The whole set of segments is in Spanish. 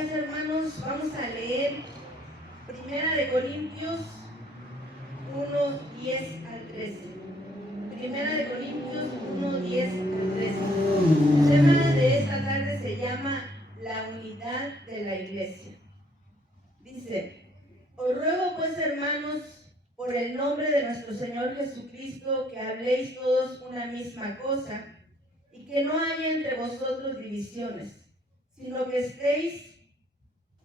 Biblias, hermanos, vamos a leer Primera de Corintios 1, 10 al 13. Primera de Corintios 1, 10 al 13. El tema de esta tarde se llama la unidad de la iglesia. Dice: os ruego pues, hermanos, por el nombre de nuestro Señor Jesucristo, que habléis todos una misma cosa, y que no haya entre vosotros divisiones, sino que estéis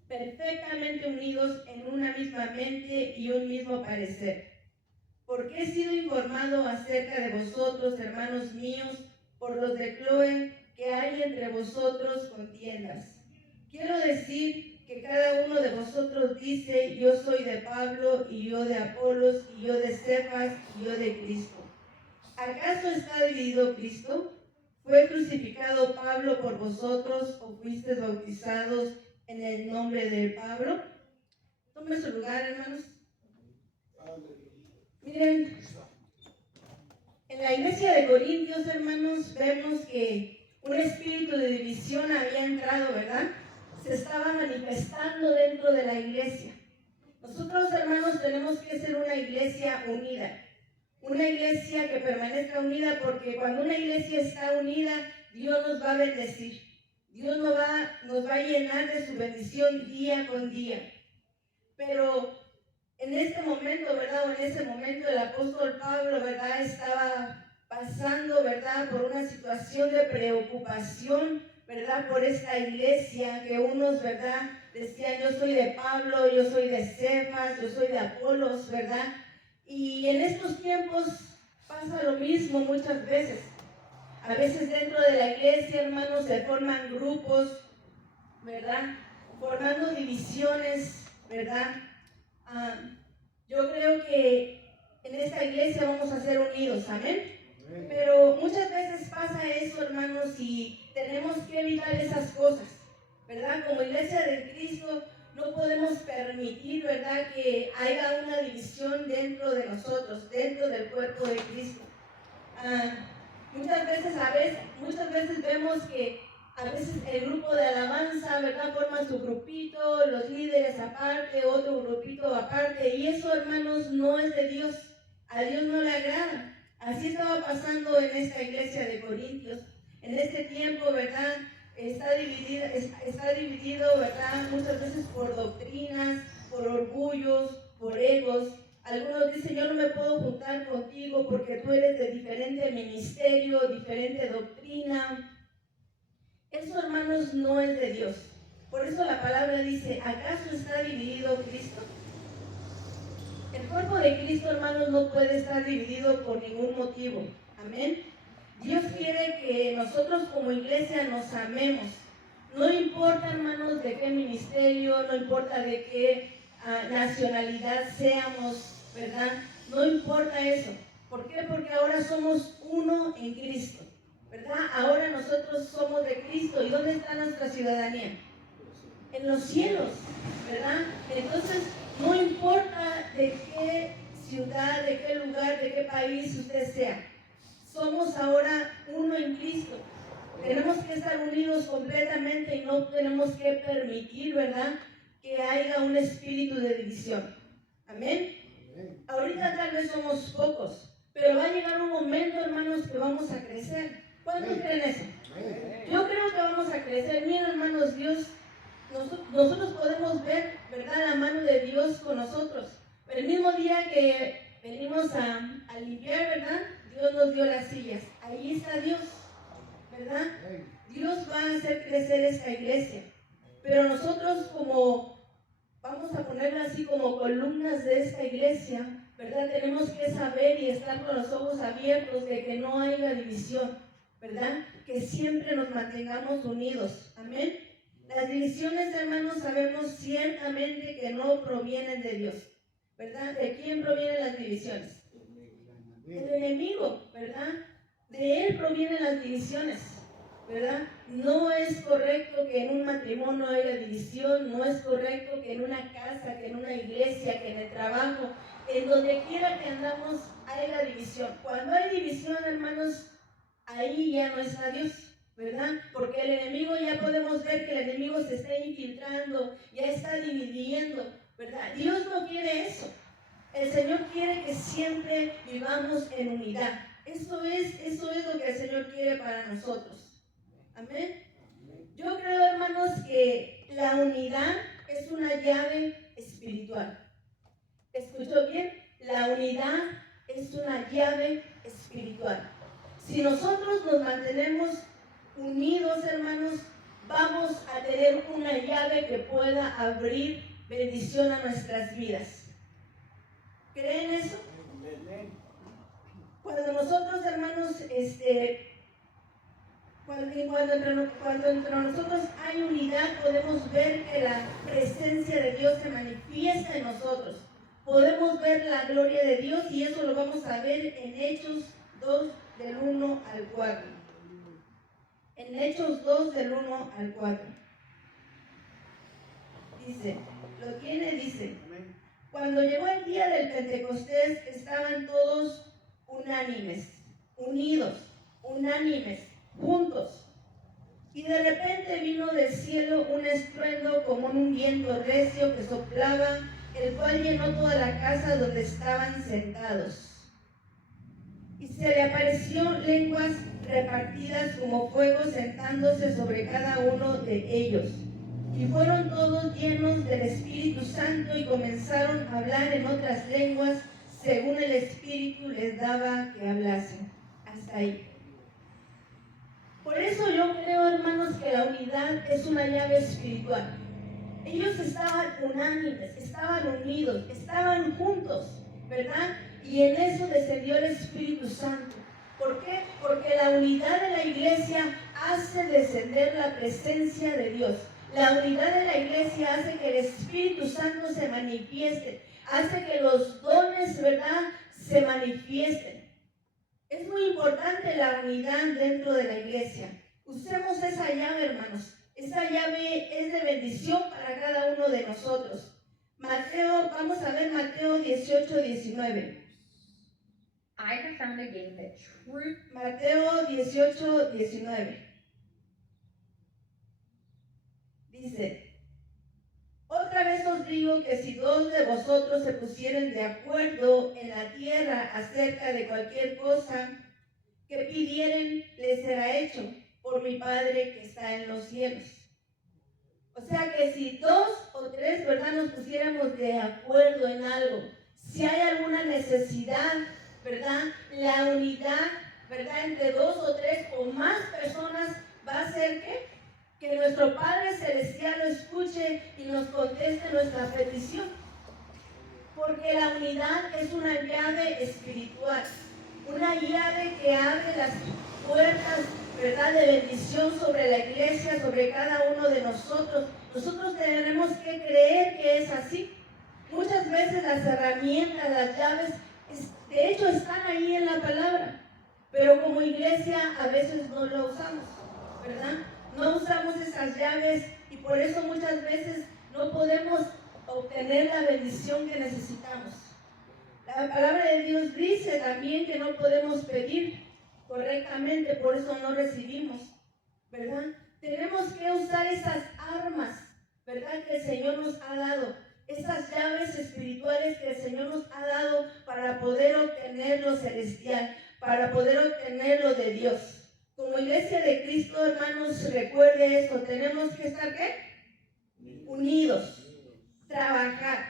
perfectamente unidos en una misma mente y un mismo parecer. Porque he sido informado acerca de vosotros, hermanos míos, por los de Cloé, que hay entre vosotros contiendas. Quiero decir que cada uno de vosotros dice: yo soy de Pablo, y yo de Apolos, y yo de Cefas, y yo de Cristo. ¿Acaso está dividido Cristo? ¿Fue crucificado Pablo por vosotros, o fuisteis bautizados en el nombre de Pablo? Tomen su lugar, hermanos. Miren, en la iglesia de Corintios, hermanos, vemos que un espíritu de división había entrado, ¿verdad? Se estaba manifestando dentro de la iglesia. Nosotros, hermanos, tenemos que ser una iglesia unida. Una iglesia que permanezca unida, porque cuando una iglesia está unida, Dios nos va a bendecir. Dios nos va a llenar de su bendición día con día. Pero en este momento, ¿verdad? O en ese momento el apóstol Pablo, ¿verdad? Estaba pasando, ¿verdad? Por una situación de preocupación, ¿verdad? Por esta iglesia que unos, ¿verdad? Decían: yo soy de Pablo, yo soy de Cefas, yo soy de Apolos, ¿verdad? Y en estos tiempos pasa lo mismo muchas veces. A veces dentro de la iglesia, hermanos, se forman grupos, ¿verdad? Formando divisiones, ¿verdad? Yo creo que en esta iglesia vamos a ser unidos, amén. Pero muchas veces pasa eso, hermanos, y tenemos que evitar esas cosas, ¿verdad? Como iglesia de Cristo no podemos permitir, ¿verdad?, que haya una división dentro de nosotros, dentro del cuerpo de Cristo. Muchas veces vemos que a veces el grupo de alabanza, ¿verdad?, forma su grupito, los líderes aparte, otro grupito aparte, y eso, hermanos, no es de Dios. A Dios no le agrada. Así estaba pasando en esta iglesia de Corintios. En este tiempo, ¿verdad?, está dividido, ¿verdad?, muchas veces por doctrinas, por orgullos, por egos. Algunos dicen: yo no me puedo juntar contigo porque tú eres de diferente ministerio, diferente doctrina. Eso, hermanos, no es de Dios. Por eso la palabra dice: ¿acaso está dividido Cristo? El cuerpo de Cristo, hermanos, no puede estar dividido por ningún motivo. Amén. Dios quiere que nosotros como iglesia nos amemos. No importa, hermanos, de qué ministerio, no importa de qué nacionalidad seamos, ¿verdad? No importa eso. ¿Por qué? Porque ahora somos uno en Cristo, ¿verdad? Ahora nosotros somos de Cristo. ¿Y dónde está nuestra ciudadanía? En los cielos, ¿verdad? Entonces, no importa de qué ciudad, de qué lugar, de qué país usted sea, somos ahora uno en Cristo. Tenemos que estar unidos completamente y no tenemos que permitir, ¿verdad?, que haya un espíritu de división. Amén. Ahorita tal vez somos pocos, pero va a llegar un momento, hermanos, que vamos a crecer. ¿Cuántos creen eso? Yo creo que vamos a crecer. Miren, hermanos, nosotros podemos ver, ¿verdad?, la mano de Dios con nosotros. El mismo día que venimos a limpiar, ¿verdad?, Dios nos dio las sillas. Ahí está Dios, ¿verdad? Dios va a hacer crecer esta iglesia. Pero nosotros, como vamos a ponerlo así, como columnas de esta iglesia, ¿verdad?, tenemos que saber y estar con los ojos abiertos de que no haya división, ¿verdad? Que siempre nos mantengamos unidos. Amén. Las divisiones, hermanos, sabemos ciertamente que no provienen de Dios, ¿verdad? ¿De quién provienen las divisiones? Del enemigo, ¿verdad? De él provienen las divisiones, ¿verdad? No es correcto que en un matrimonio haya división, no es correcto que en una casa, que en una iglesia, que en el trabajo, en donde quiera que andamos haya división. Cuando hay división, hermanos, ahí ya no está Dios. ¿verdad? Porque el enemigo, ya podemos ver que el enemigo se está infiltrando, ya está dividiendo, ¿verdad? Dios no quiere eso. El Señor quiere que siempre vivamos en unidad. Eso es lo que el Señor quiere para nosotros. Amén. Yo creo, hermanos, que la unidad es una llave espiritual. ¿Escuchó bien? La unidad es una llave espiritual. Si nosotros nos mantenemos unidos, hermanos, vamos a tener una llave que pueda abrir bendición a nuestras vidas. ¿Creen eso? Cuando nosotros, hermanos, cuando entre nosotros hay unidad, podemos ver que la presencia de Dios se manifiesta en nosotros. Podemos ver la gloria de Dios y eso lo vamos a ver en Hechos 2, del 1 al 4. En Hechos 2, del 1 al 4. Dice, ¿lo tiene? Dice, cuando llegó el día del Pentecostés, estaban todos unánimes, unidos, juntos. Y de repente vino del cielo un estruendo como un viento recio que soplaba, el cual llenó toda la casa donde estaban sentados. Y se le apareció lenguas repartidas como fuego sentándose sobre cada uno de ellos. Y fueron todos llenos del Espíritu Santo y comenzaron a hablar en otras lenguas según el Espíritu les daba que hablasen. Hasta ahí. Por eso yo creo, hermanos, que la unidad es una llave espiritual. Ellos estaban unánimes, estaban unidos, estaban juntos, ¿verdad? Y en eso descendió el Espíritu Santo. ¿Por qué? Porque la unidad de la iglesia hace descender la presencia de Dios. La unidad de la iglesia hace que el Espíritu Santo se manifieste, hace que los dones, ¿verdad?, se manifiesten. Es muy importante la unidad dentro de la iglesia. Usemos esa llave, hermanos. Esa llave es de bendición para cada uno de nosotros. Vamos a ver Mateo 18, 19. I have found again that true. Mateo 18, 19. Dice, otra vez os digo que si dos de vosotros se pusieren de acuerdo en la tierra acerca de cualquier cosa que pidieren, les será hecho por mi Padre que está en los cielos. O sea que si dos o tres, ¿verdad?, nos pusiéramos de acuerdo en algo, si hay alguna necesidad, ¿verdad?, la unidad, ¿verdad?, entre dos o tres o más personas va a hacer que nuestro Padre Celestial lo escuche y nos conteste nuestra petición. Porque la unidad es una llave espiritual, una llave que abre las puertas, ¿verdad?, de bendición sobre la iglesia, sobre cada uno de nosotros. Nosotros tenemos que creer que es así. Muchas veces las herramientas, las llaves, de hecho están ahí en la palabra, pero como iglesia a veces no lo usamos, ¿verdad? No usamos esas llaves y por eso muchas veces no podemos obtener la bendición que necesitamos. La palabra de Dios dice también que no podemos pedir correctamente, por eso no recibimos, ¿verdad? Tenemos que usar esas armas, ¿verdad?, que el Señor nos ha dado, esas llaves espirituales que el Señor nos ha dado para poder obtener lo celestial, para poder obtener lo de Dios. Como iglesia de Cristo, hermanos, recuerde esto, tenemos que estar, ¿qué? Unidos, trabajar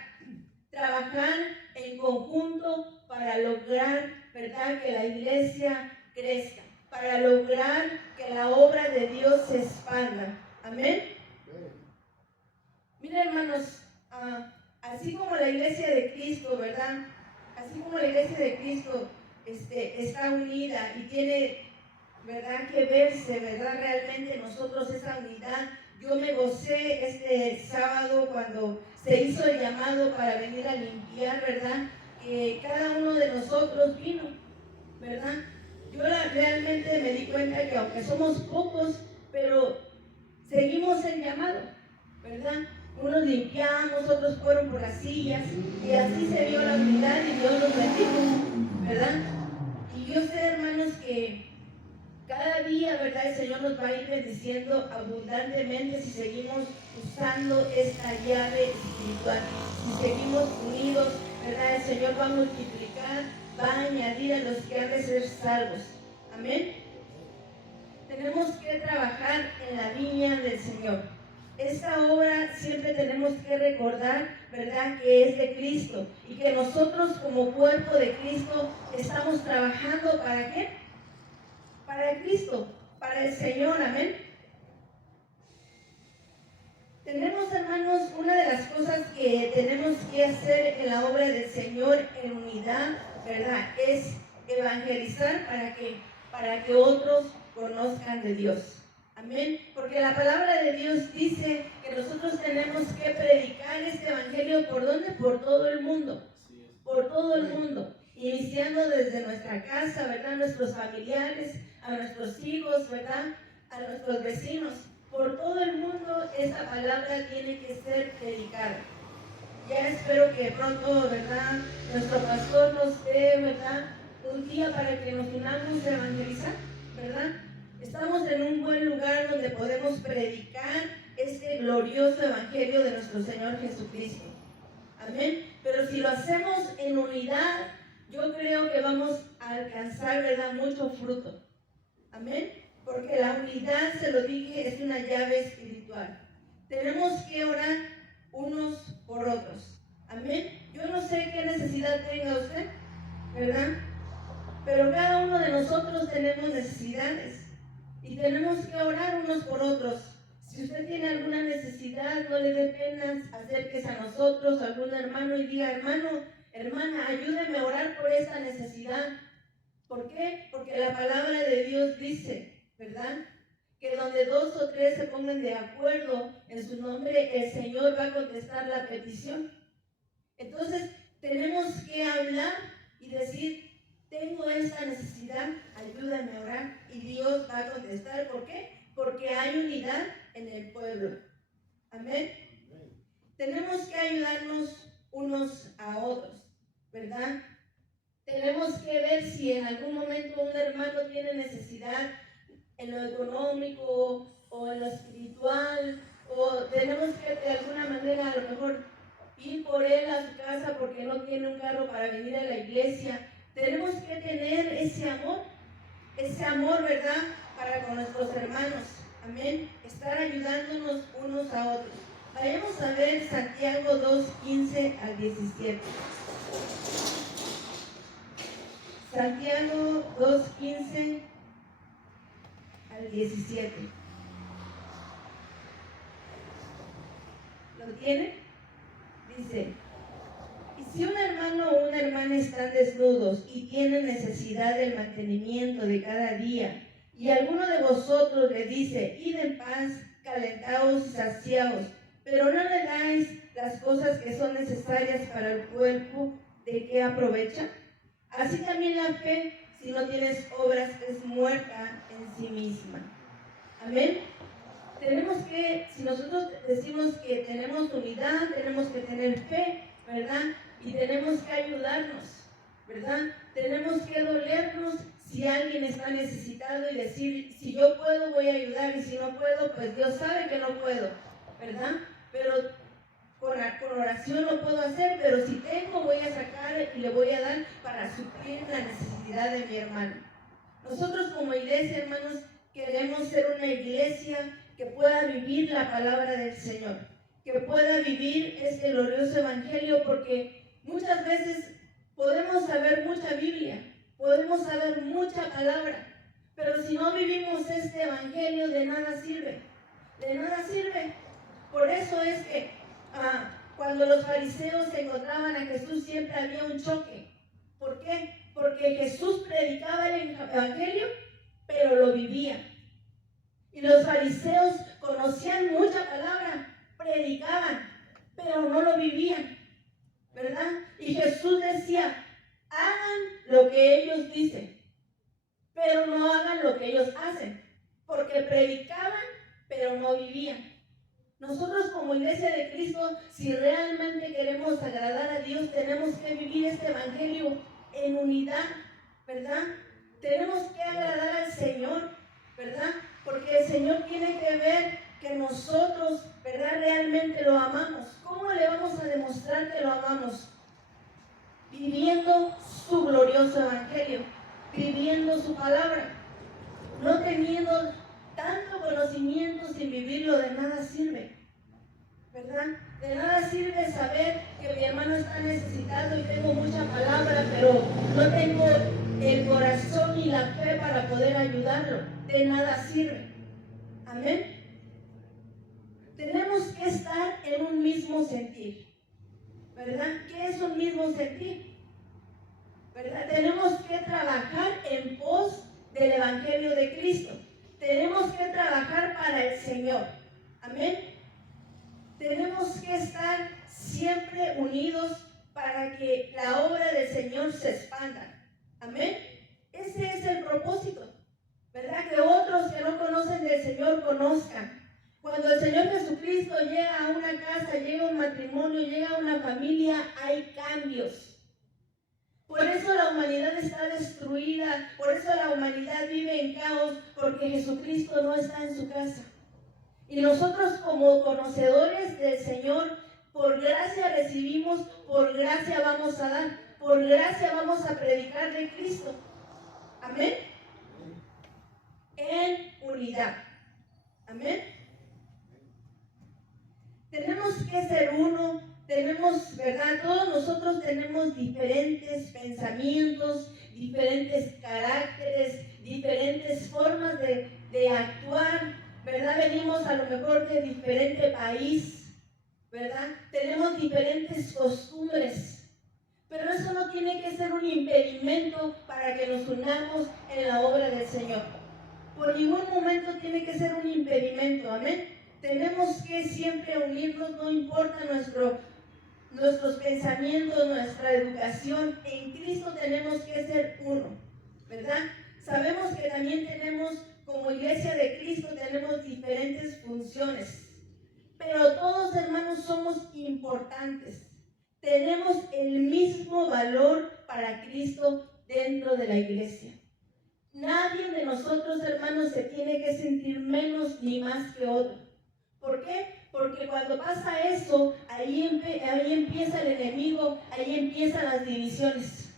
en conjunto para lograr, ¿verdad?, que la iglesia crezca, para lograr que la obra de Dios se expanda. Amén. Miren, hermanos, así como la iglesia de Cristo, ¿verdad?, así como la iglesia de Cristo está unida y tiene, ¿verdad?, que verse, ¿verdad?, realmente nosotros esa unidad. Yo me gocé este sábado cuando se hizo el llamado para venir a limpiar, ¿verdad?, que cada uno de nosotros vino, ¿verdad? Yo realmente me di cuenta que aunque somos pocos, pero seguimos el llamado, ¿verdad? Unos limpiamos, otros fueron por las sillas y así se vio la unidad y Dios nos bendijo, ¿verdad? Y yo sé, hermanos, que Cada día, ¿verdad? El Señor nos va a ir bendiciendo abundantemente si seguimos usando esta llave espiritual. Si seguimos unidos, ¿verdad? El Señor va a multiplicar, va a añadir a los que han de ser salvos. Amén. Tenemos que trabajar en la viña del Señor. Esta obra siempre tenemos que recordar, ¿verdad?, que es de Cristo y que nosotros como cuerpo de Cristo estamos trabajando ¿para qué? Para Cristo, para el Señor, amén. Tenemos, hermanos, una de las cosas que tenemos que hacer en la obra del Señor en unidad, ¿verdad?, es evangelizar para que otros conozcan de Dios. Amén. Porque la palabra de Dios dice que nosotros tenemos que predicar este evangelio ¿por dónde? Por todo el mundo. Por todo el mundo. Iniciando desde nuestra casa, ¿verdad? Nuestros familiares, a nuestros hijos, ¿verdad? A nuestros vecinos. Por todo el mundo esta palabra tiene que ser predicada. Ya espero que pronto, ¿verdad?, nuestro pastor nos dé, ¿verdad?, un día para que nos unamos a evangelizar, ¿verdad? Estamos en un buen lugar donde podemos predicar este glorioso evangelio de nuestro Señor Jesucristo. Amén. Pero si lo hacemos en unidad, yo creo que vamos a alcanzar, ¿verdad?, mucho fruto. Amén. Porque la unidad, se lo dije, es una llave espiritual. Tenemos que orar unos por otros. Amén. Yo no sé qué necesidad tenga usted, ¿verdad? Pero cada uno de nosotros tenemos necesidades y tenemos que orar unos por otros. Si usted tiene alguna necesidad, no le dé pena, acérquese a nosotros, a algún hermano y diga: hermano, hermana, ayúdeme a orar por esta necesidad. ¿Por qué? Porque la palabra de Dios dice, ¿verdad?, que donde 2 o 3 se pongan de acuerdo en su nombre, el Señor va a contestar la petición. Entonces, tenemos que hablar y decir: tengo esta necesidad, ayúdame a orar, y Dios va a contestar. ¿Por qué? Porque hay unidad en el pueblo. Amén. Tenemos que ayudarnos unos a otros, ¿verdad? Tenemos que ver si en algún momento un hermano tiene necesidad en lo económico o en lo espiritual, o tenemos que de alguna manera a lo mejor ir por él a su casa porque no tiene un carro para venir a la iglesia. Tenemos que tener ese amor, ¿verdad?, para con nuestros hermanos. Amén. Estar ayudándonos unos a otros. Vayamos a ver Santiago 2:15 al 17. Santiago 2:15 al 17. ¿Lo tiene? Dice: y si un hermano o una hermana están desnudos y tienen necesidad del mantenimiento de cada día, y alguno de vosotros le dice: id en paz, calentaos y saciaos, pero no le dais las cosas que son necesarias para el cuerpo, ¿de qué aprovecha? Así también la fe, si no tienes obras, es muerta en sí misma. Amén. Tenemos que, si nosotros decimos que tenemos unidad, tenemos que tener fe, ¿verdad? Y tenemos que ayudarnos, ¿verdad? Tenemos que dolernos si alguien está necesitado y decir: si yo puedo, voy a ayudar, y si no puedo, pues Dios sabe que no puedo, ¿verdad? Pero con oración lo puedo hacer, pero si tengo, voy a sacar y le voy a dar para suplir la necesidad de mi hermano. Nosotros como iglesia, hermanos, queremos ser una iglesia que pueda vivir la palabra del Señor, que pueda vivir este glorioso evangelio, porque muchas veces podemos saber mucha Biblia, podemos saber mucha palabra, pero si no vivimos este evangelio, de nada sirve, de nada sirve. Por eso es que cuando los fariseos se encontraban a Jesús, siempre había un choque. ¿Por qué? Porque Jesús predicaba el evangelio, pero lo vivía. Y los fariseos conocían mucha palabra, predicaban, pero no lo vivían, ¿verdad? Y Jesús decía: hagan lo que ellos dicen, pero no hagan lo que ellos hacen, porque predicaban, pero no vivían. Nosotros como iglesia de Cristo, si realmente queremos agradar a Dios, tenemos que vivir este evangelio en unidad, ¿verdad? Tenemos que agradar al Señor, ¿verdad? Porque el Señor tiene que ver que nosotros, ¿verdad? Realmente lo amamos. ¿Cómo le vamos a demostrar que lo amamos? Viviendo su glorioso evangelio, viviendo su palabra, no teniendo tanto conocimiento sin vivirlo, de nada sirve, ¿verdad? De nada sirve saber que mi hermano está necesitado y tengo mucha palabra, pero no tengo el corazón y la fe para poder ayudarlo. De nada sirve. Amén. Tenemos que estar en un mismo sentir, ¿verdad? ¿Qué es un mismo sentir? ¿Verdad? Tenemos que trabajar en pos del Evangelio de Cristo. Tenemos que trabajar para el Señor. Amén. Tenemos que estar siempre unidos para que la obra del Señor se expanda. Amén. Ese es el propósito, ¿verdad? Que otros que no conocen del Señor conozcan. Cuando el Señor Jesucristo llega a una casa, llega a un matrimonio, llega a una familia, hay cambios. Por eso la humanidad está destruida, por eso la humanidad vive en caos, porque Jesucristo no está en su casa. Y nosotros como conocedores del Señor, por gracia recibimos, por gracia vamos a dar, por gracia vamos a predicar de Cristo. Amén. En unidad. Amén. Tenemos que ser uno, tenemos, ¿verdad? Todos nosotros tenemos diferentes pensamientos, diferentes caracteres, diferentes formas de actuar, ¿verdad? Venimos a lo mejor de diferente país, ¿verdad? Tenemos diferentes costumbres, pero eso no tiene que ser un impedimento para que nos unamos en la obra del Señor. Por ningún momento tiene que ser un impedimento, amén. Tenemos que siempre unirnos, no importa nuestros pensamientos, nuestra educación. En Cristo tenemos que ser uno, ¿verdad? Sabemos que también tenemos, como iglesia de Cristo, tenemos diferentes funciones. Pero todos, hermanos, somos importantes. Tenemos el mismo valor para Cristo dentro de la iglesia. Nadie de nosotros, hermanos, se tiene que sentir menos ni más que otro. ¿Por qué? Porque cuando pasa eso, ahí empieza el enemigo, ahí empiezan las divisiones.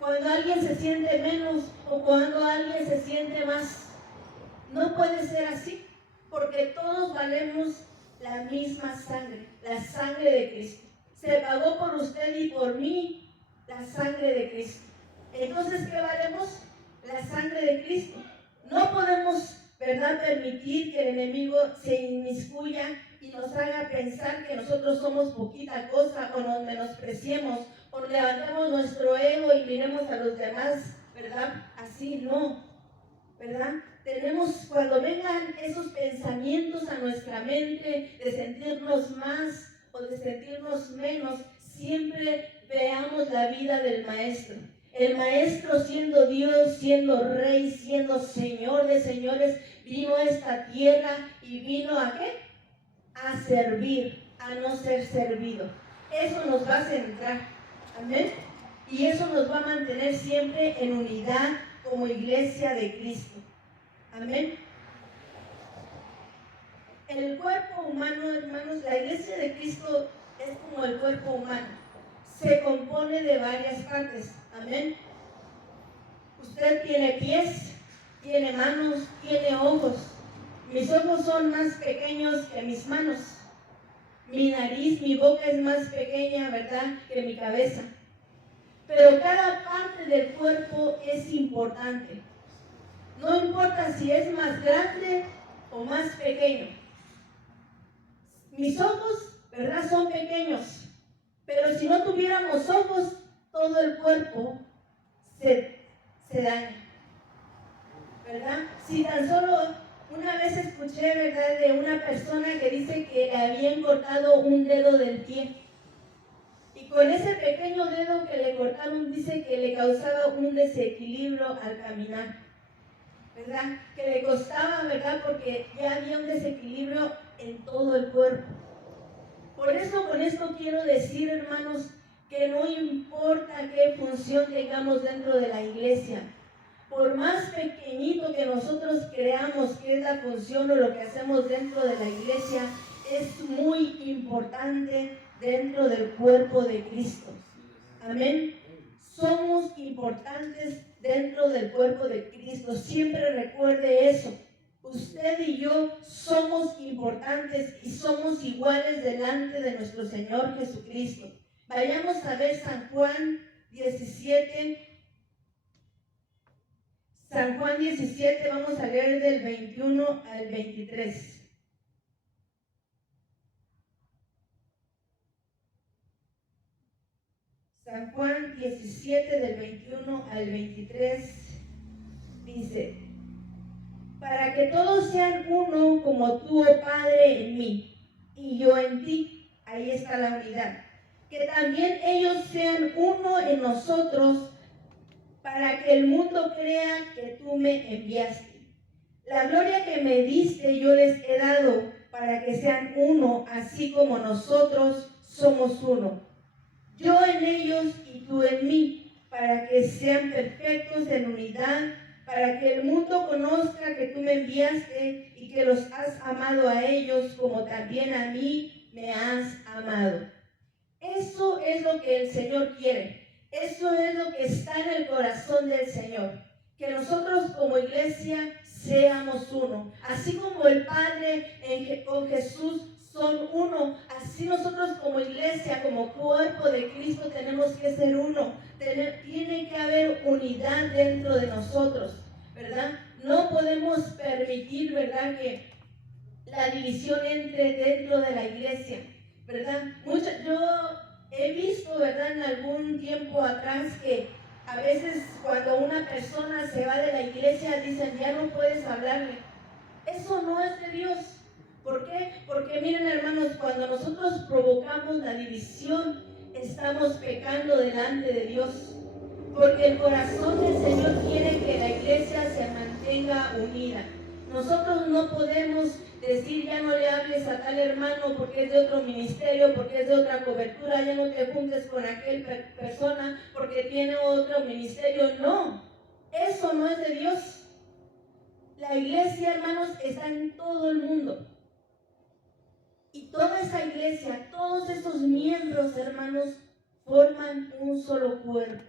Cuando alguien se siente menos o cuando alguien se siente más, no puede ser así, porque todos valemos la misma sangre, la sangre de Cristo. Se pagó por usted y por mí la sangre de Cristo. Entonces, ¿qué valemos? La sangre de Cristo. No podemos, ¿verdad?, permitir que el enemigo se inmiscuya y nos haga pensar que nosotros somos poquita cosa o nos menospreciemos o levantamos nuestro ego y miremos a los demás, ¿verdad? Así no, ¿verdad? Tenemos, cuando vengan esos pensamientos a nuestra mente de sentirnos más o de sentirnos menos, siempre veamos la vida del Maestro. El Maestro, siendo Dios, siendo Rey, siendo Señor de señores, vino a esta tierra y vino ¿a qué? A servir, a no ser servido. Eso nos va a centrar. Amén. Y eso nos va a mantener siempre en unidad como iglesia de Cristo. Amén. El cuerpo humano, hermanos, la iglesia de Cristo es como el cuerpo humano. Se compone de varias partes. Amén. Usted tiene pies, tiene manos, tiene ojos. Mis ojos son más pequeños que mis manos. Mi nariz, mi boca es más pequeña, ¿verdad?, que mi cabeza. Pero cada parte del cuerpo es importante. No importa si es más grande o más pequeño. Mis ojos, ¿verdad?, son pequeños. Pero si no tuviéramos ojos, todo el cuerpo se daña, ¿verdad? Si tan solo una vez escuché, ¿verdad?, de una persona que dice que le habían cortado un dedo del pie. Y con ese pequeño dedo que le cortaron, dice que le causaba un desequilibrio al caminar, ¿verdad? Que le costaba, ¿verdad?, porque ya había un desequilibrio en todo el cuerpo. Por eso, con esto quiero decir, hermanos, que no importa qué función tengamos dentro de la iglesia, Por más pequeñito que nosotros creamos que es la función o lo que hacemos dentro de la iglesia, es muy importante dentro del cuerpo de Cristo. Amén. Somos importantes dentro del cuerpo de Cristo. Siempre recuerde eso. Usted y yo somos importantes y somos iguales delante de nuestro Señor Jesucristo. Vayamos a ver San Juan 17. San Juan 17, vamos a leer del 21 al 23. San Juan 17, del 21 al 23, dice: para que todos sean uno como tú, oh Padre, en mí, y yo en ti. Ahí está la unidad. Que también ellos sean uno en nosotros, para que el mundo crea que tú me enviaste. La gloria que me diste yo les he dado, para que sean uno, así como nosotros somos uno. Yo en ellos y tú en mí, para que sean perfectos en unidad, para que el mundo conozca que tú me enviaste y que los has amado a ellos como también a mí me has amado. Eso es lo que el Señor quiere. Eso es lo que está en el corazón del Señor. Que nosotros como iglesia seamos uno. Así como el Padre con Jesús son uno, así nosotros como iglesia, como cuerpo de Cristo tenemos que ser uno. Tiene que haber unidad dentro de nosotros, ¿verdad? No podemos permitir, ¿verdad?, que la división entre dentro de la iglesia, ¿verdad? Yo he visto, ¿verdad?, en algún tiempo atrás que a veces cuando una persona se va de la iglesia dicen, ya no puedes hablarle. Eso no es de Dios. ¿Por qué? Porque miren, hermanos, cuando nosotros provocamos la división, estamos pecando delante de Dios. Porque el corazón del Señor quiere que la iglesia se mantenga unida. Nosotros no podemos decir, ya no le hables a tal hermano porque es de otro ministerio, porque es de otra cobertura, ya no te juntes con aquel persona porque tiene otro ministerio. No, eso no es de Dios. La iglesia, hermanos, está en todo el mundo. Y toda esa iglesia, todos esos miembros, hermanos, forman un solo cuerpo,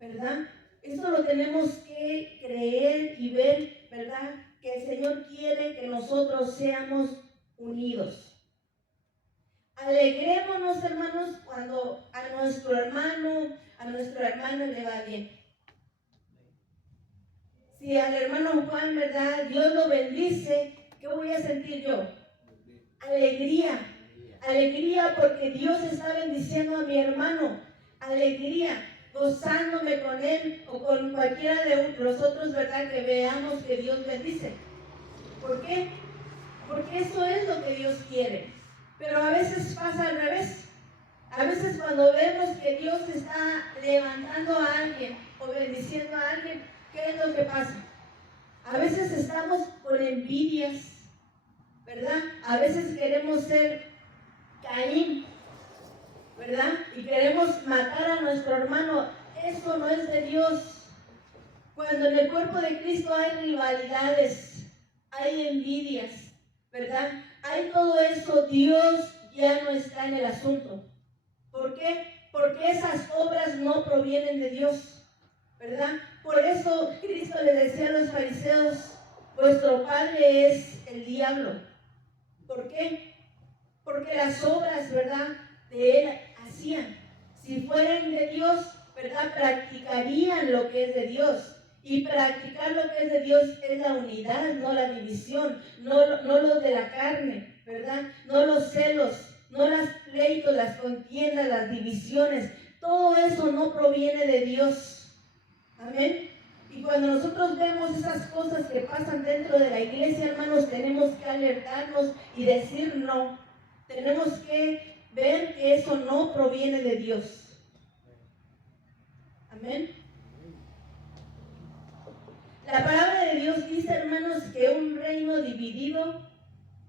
¿verdad? Eso lo tenemos que creer y ver, ¿verdad? Que el Señor quiere que nosotros seamos unidos. Alegrémonos, hermanos, cuando a nuestro hermano, a nuestra hermana le va bien. Si al hermano Juan, ¿verdad?, Dios lo bendice, ¿qué voy a sentir yo? Alegría. Alegría porque Dios está bendiciendo a mi hermano. Alegría, gozándome con él o con cualquiera de los otros, ¿verdad?, que veamos que Dios bendice. ¿Por qué? Porque eso es lo que Dios quiere. Pero a veces pasa al revés. A veces cuando vemos que Dios está levantando a alguien o bendiciendo a alguien, ¿qué es lo que pasa? A veces estamos con envidias, ¿verdad? A veces queremos ser Caín, ¿verdad? Y queremos matar a nuestro hermano. Eso no es de Dios. Cuando en el cuerpo de Cristo hay rivalidades, hay envidias, ¿verdad? Hay todo eso, Dios ya no está en el asunto. ¿Por qué? Porque esas obras no provienen de Dios, ¿verdad? Por eso Cristo le decía a los fariseos, vuestro padre es el diablo. ¿Por qué? Porque las obras, ¿verdad?, de él hacían. Si fueran de Dios, ¿verdad?, practicarían lo que es de Dios. Y practicar lo que es de Dios es la unidad, no la división, no lo de la carne, ¿verdad? No los celos, no los pleitos, las contiendas, las divisiones. Todo eso no proviene de Dios. Amén. Y cuando nosotros vemos esas cosas que pasan dentro de la iglesia, hermanos, tenemos que alertarnos y decir no. Tenemos que ver que eso no proviene de Dios. Amén. La palabra de Dios dice, hermanos, que un reino dividido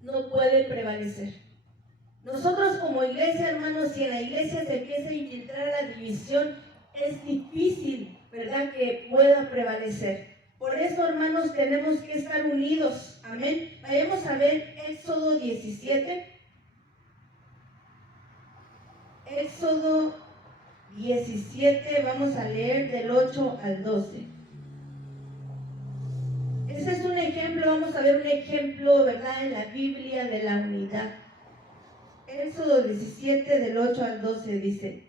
no puede prevalecer. Nosotros como iglesia, hermanos, si en la iglesia se empieza a infiltrar la división, es difícil ¿verdad?, que pueda prevalecer. Por eso, hermanos, tenemos que estar unidos. Amén. Vayamos a ver Éxodo 17. Éxodo 17, vamos a leer del 8 al 12. Ese es un ejemplo, vamos a ver un ejemplo, ¿verdad?, en la Biblia de la unidad. Éxodo 17, del 8 al 12 dice: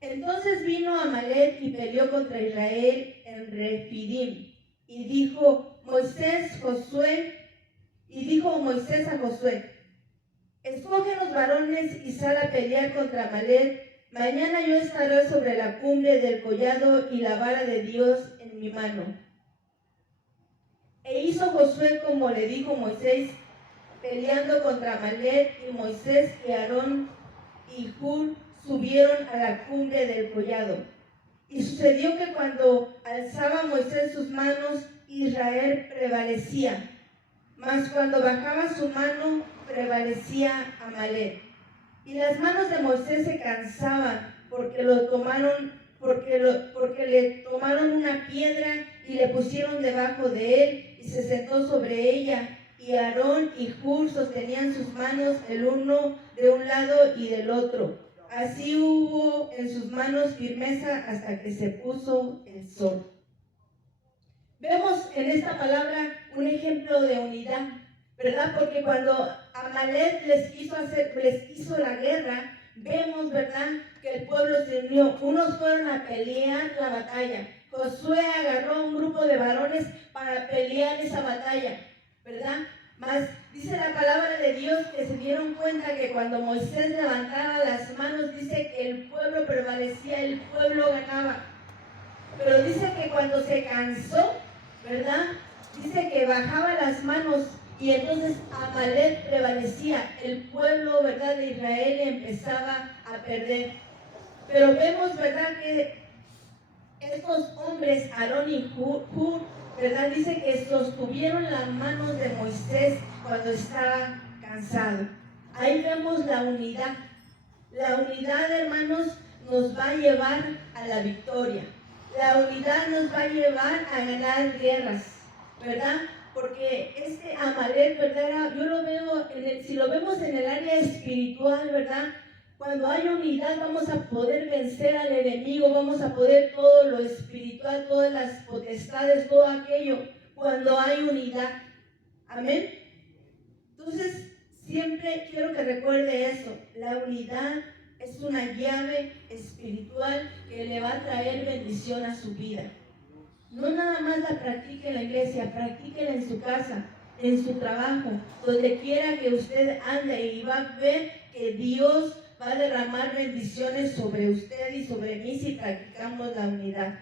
Entonces vino Amalek y peleó contra Israel en Refidim. Y dijo Moisés a Josué: Escoge los varones y sal a pelear contra Amalek. Mañana yo estaré sobre la cumbre del collado y la vara de Dios en mi mano. E hizo Josué como le dijo Moisés, peleando contra Amalek, y Moisés y Aarón y Hur subieron a la cumbre del collado. Y sucedió que cuando alzaba Moisés sus manos, Israel prevalecía, mas cuando bajaba su mano, prevalecía Amalek. Y las manos de Moisés se cansaban, porque le tomaron una piedra y le pusieron debajo de él, y se sentó sobre ella. Y Aarón y Hur sostenían sus manos el uno de un lado y del otro. Así hubo en sus manos firmeza hasta que se puso el sol. Vemos en esta palabra un ejemplo de unidad, ¿verdad? Porque cuando Amalek les hizo la guerra, vemos, ¿verdad?, que el pueblo se unió. Unos fueron a pelear la batalla. Josué agarró un grupo de varones para pelear esa batalla, ¿verdad? Mas dice la palabra de Dios que se dieron cuenta que cuando Moisés levantaba las manos, dice que el pueblo prevalecía, el pueblo ganaba. Pero dice que cuando se cansó, ¿verdad?, dice que bajaba las manos y entonces Amalek prevalecía. El pueblo, ¿verdad?, de Israel empezaba a perder. Pero vemos, ¿verdad?, que estos hombres, Aarón y Hur, ¿verdad?, dice que sostuvieron las manos de Moisés cuando estaba cansado. Ahí vemos la unidad. La unidad, hermanos, nos va a llevar a la victoria. La unidad nos va a llevar a ganar guerras, ¿verdad? Porque este Amalek, ¿verdad?, yo lo veo, si lo vemos en el área espiritual, ¿verdad?, cuando hay unidad vamos a poder vencer al enemigo, vamos a poder todo lo espiritual, todas las potestades, todo aquello, cuando hay unidad. Amén. Entonces, siempre quiero que recuerde eso. La unidad es una llave espiritual que le va a traer bendición a su vida. No nada más la practique en la iglesia, practíquela en su casa, en su trabajo, donde quiera que usted ande, y va a ver que Dios va a derramar bendiciones sobre usted y sobre mí si practicamos la unidad.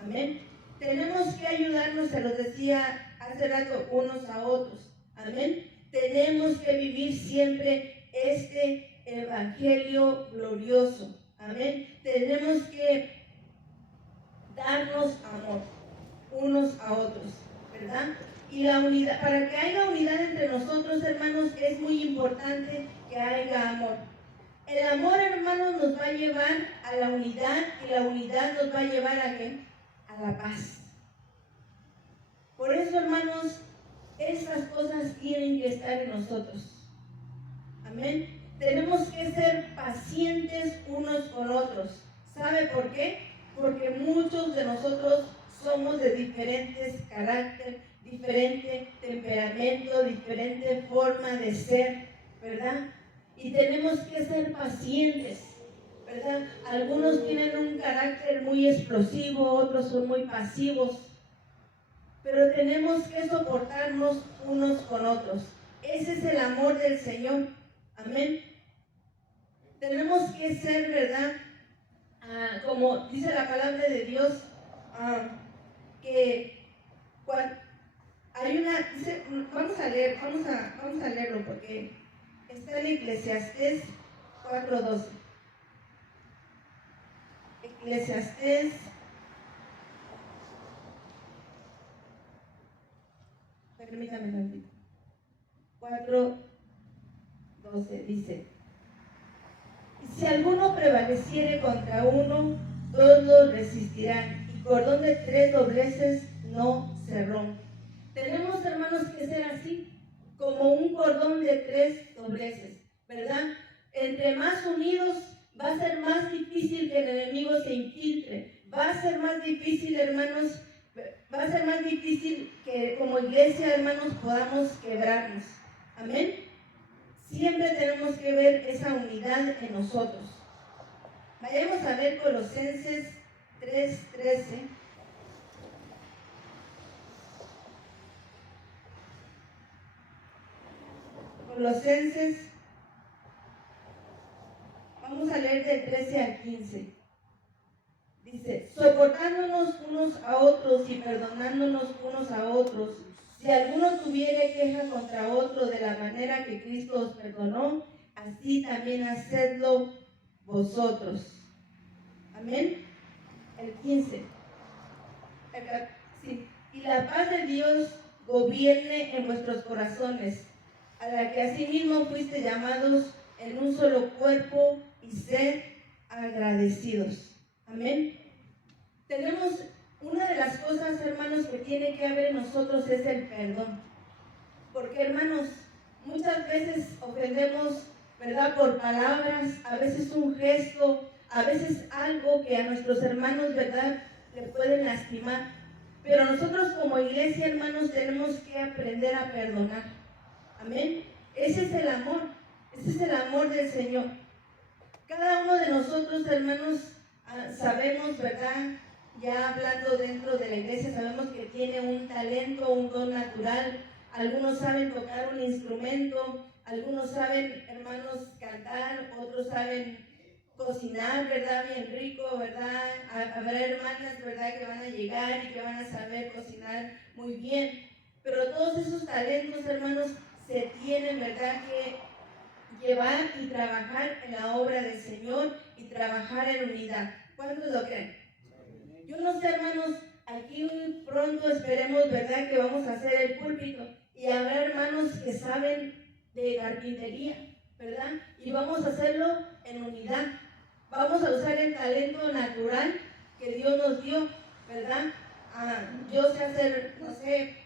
Amén. Tenemos que ayudarnos, se los decía hace rato, unos a otros. Amén. Tenemos que vivir siempre este evangelio glorioso. Amén. Tenemos que darnos amor unos a otros, ¿verdad? Y la unidad, para que haya unidad entre nosotros, hermanos, es muy importante que haya amor. El amor, hermanos, nos va a llevar a la unidad, y la unidad nos va a llevar ¿a qué? A la paz. Por eso, hermanos, estas cosas tienen que estar en nosotros. Amén. Tenemos que ser pacientes unos con otros. ¿Sabe por qué? Porque muchos de nosotros somos de diferentes carácter, diferente temperamento, diferente forma de ser, ¿verdad? Y tenemos que ser pacientes, ¿verdad? Algunos tienen un carácter muy explosivo, otros son muy pasivos, pero tenemos que soportarnos unos con otros. Ese es el amor del Señor. Amén. Tenemos que ser, ¿verdad? Como dice la palabra de Dios, que hay una, dice, vamos a leerlo porque está en Eclesiastés 4:12. Eclesiastés 4:12 dice: y si alguno prevaleciere contra uno, dos lo resistirán, y cordón de 3 dobleces no se rompe. Tenemos, hermanos, que ser así, como un cordón de 3 dobleces, ¿verdad? Entre más unidos, va a ser más difícil que el enemigo se infiltre. Va a ser más difícil, hermanos, va a ser más difícil que como iglesia, hermanos, podamos quebrarnos. Amén. Siempre tenemos que ver esa unidad en nosotros. Vayamos a ver Colosenses 3:13. Colosenses, vamos a leer del 13 al 15. Dice, soportándonos unos a otros y perdonándonos unos a otros. Si alguno tuviere queja contra otro de la manera que Cristo os perdonó, así también hacedlo vosotros. Amén. El 15. Sí. Y la paz de Dios gobierne en vuestros corazones, a la que asimismo fuiste llamados en un solo cuerpo, y sed agradecidos. Amén. Tenemos una de las cosas, hermanos, que tiene que haber en nosotros es el perdón. Porque, hermanos, muchas veces ofendemos, ¿verdad? Por palabras, a veces un gesto, a veces algo que a nuestros hermanos, ¿verdad?, le pueden lastimar. Pero nosotros como iglesia, hermanos, tenemos que aprender a perdonar. Amén. Ese es el amor. Ese es el amor del Señor. Cada uno de nosotros, hermanos, sabemos, ¿verdad? Ya hablando dentro de la iglesia, sabemos que tiene un talento, un don natural. Algunos saben tocar un instrumento, algunos saben, hermanos, cantar, otros saben cocinar, ¿verdad? Bien rico, ¿verdad? Habrá hermanas, ¿verdad?, que van a llegar y que van a saber cocinar muy bien. Pero todos esos talentos, hermanos, se tienen, ¿verdad?, que llevar y trabajar en la obra del Señor y trabajar en unidad. ¿Cuántos lo creen? Yo no sé, hermanos, aquí pronto esperemos, ¿verdad?, que vamos a hacer el púlpito y habrá hermanos que saben de carpintería, ¿verdad? Y vamos a hacerlo en unidad. Vamos a usar el talento natural que Dios nos dio, ¿verdad? Yo sé hacer, no sé,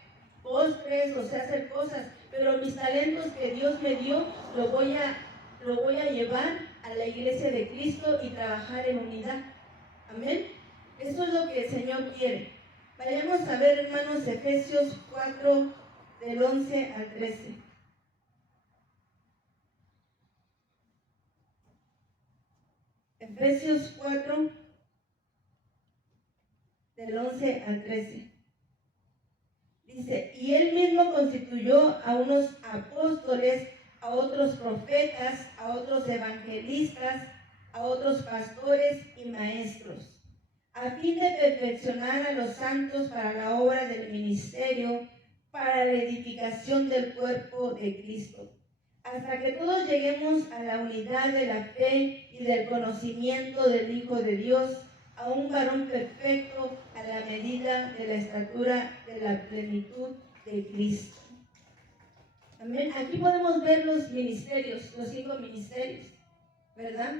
postres, o sé hacer cosas, pero mis talentos que Dios me dio lo voy a llevar a la iglesia de Cristo y trabajar en unidad. Amén. Eso es lo que el Señor quiere. Vayamos a ver, hermanos, Efesios 4, del 11 al 13. Efesios 4, del 11 al 13. Dice, y él mismo constituyó a unos apóstoles, a otros profetas, a otros evangelistas, a otros pastores y maestros, a fin de perfeccionar a los santos para la obra del ministerio, para la edificación del cuerpo de Cristo, hasta que todos lleguemos a la unidad de la fe y del conocimiento del Hijo de Dios, a un varón perfecto, a la medida de la estatura de la plenitud de Cristo. Amén. Aquí podemos ver los ministerios, los 5 ministerios, ¿verdad?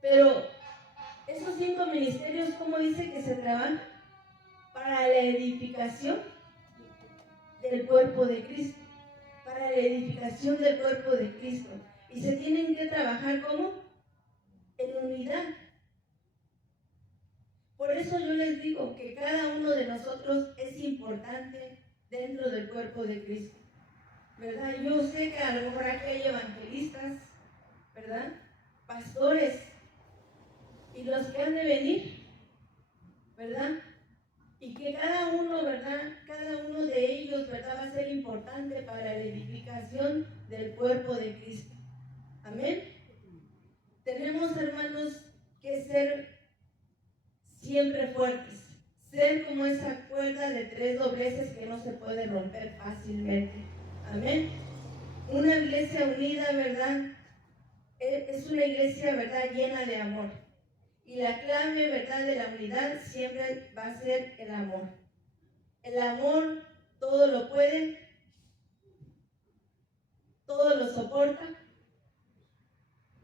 Pero esos 5 ministerios, ¿cómo dice que se trabajan? Para la edificación del cuerpo de Cristo. Para la edificación del cuerpo de Cristo. Y se tienen que trabajar ¿cómo? En unidad. Por eso yo les digo que cada uno de nosotros es importante dentro del cuerpo de Cristo, ¿verdad? Yo sé que a lo mejor aquí hay evangelistas, ¿verdad? Pastores y los que han de venir, ¿verdad? Y que cada uno, ¿verdad? Cada uno de ellos, ¿verdad?, va a ser importante para la edificación del cuerpo de Cristo. Amén. Tenemos, hermanos, que ser siempre fuertes, ser como esa cuerda de 3 dobleces que no se puede romper fácilmente. Amén. Una iglesia unida, ¿verdad?, es una iglesia, ¿verdad?, llena de amor. Y la clave, ¿verdad?, de la unidad siempre va a ser el amor. El amor todo lo puede, todo lo soporta,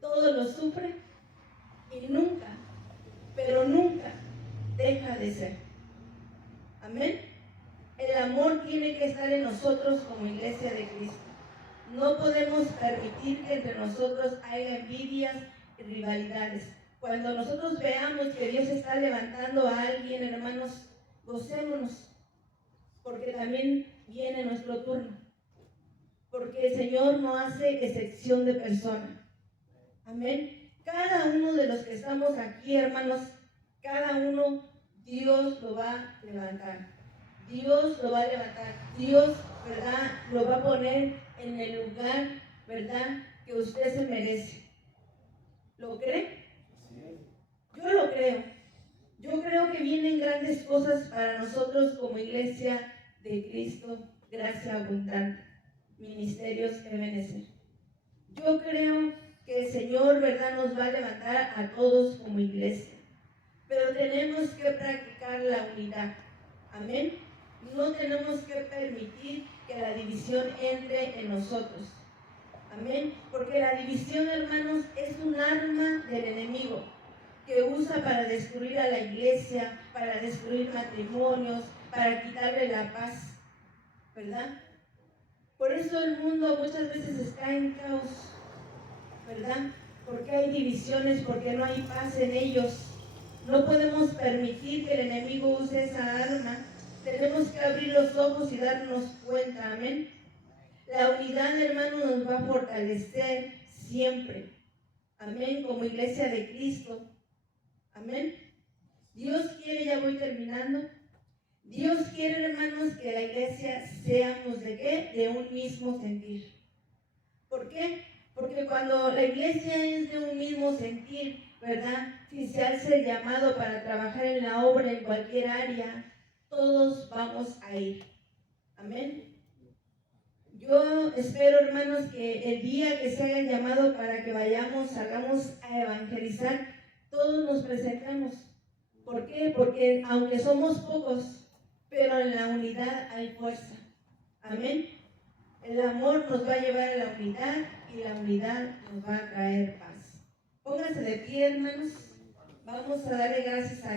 todo lo sufre y nunca, pero nunca deja de ser. Amén. El amor tiene que estar en nosotros como iglesia de Cristo. No podemos permitir que entre nosotros haya envidias y rivalidades. Cuando nosotros veamos que Dios está levantando a alguien, hermanos, gocémonos, porque también viene nuestro turno. Porque el Señor no hace excepción de persona. Amén. Cada uno de los que estamos aquí, hermanos, cada uno, Dios lo va a levantar. Dios lo va a levantar. Dios, ¿verdad?, lo va a poner en el lugar, ¿verdad?, que usted se merece. ¿Lo cree? Yo lo creo. Yo creo que vienen grandes cosas para nosotros como iglesia de Cristo, Gracia Abundante, Ministerios Ebenezer. Yo creo que el Señor, ¿verdad?, nos va a levantar a todos como iglesia. Pero tenemos que practicar la unidad. Amén. No tenemos que permitir que la división entre en nosotros. Amén. Porque la división, hermanos, es un arma del enemigo que usa para destruir a la iglesia, para destruir matrimonios, para quitarle la paz, ¿verdad? Por eso el mundo muchas veces está en caos, ¿verdad? Porque hay divisiones, porque no hay paz en ellos. No podemos permitir que el enemigo use esa arma. Tenemos que abrir los ojos y darnos cuenta, amén. La unidad, hermanos, nos va a fortalecer siempre, amén, como iglesia de Cristo, amén. Dios quiere, ya voy terminando, Dios quiere, hermanos, que la iglesia seamos ¿de qué? De un mismo sentir. ¿Por qué? Porque cuando la iglesia es de un mismo sentir, ¿verdad?, si se hace el llamado para trabajar en la obra en cualquier área, todos vamos a ir. Amén. Yo espero, hermanos, que el día que se haga el llamado para que vayamos, salgamos a evangelizar, todos nos presentemos. ¿Por qué? Porque aunque somos pocos, pero en la unidad hay fuerza. Amén. El amor nos va a llevar a la unidad y la unidad nos va a traer paz. Pónganse de pie, hermanos. Vamos a darle gracias a Dios.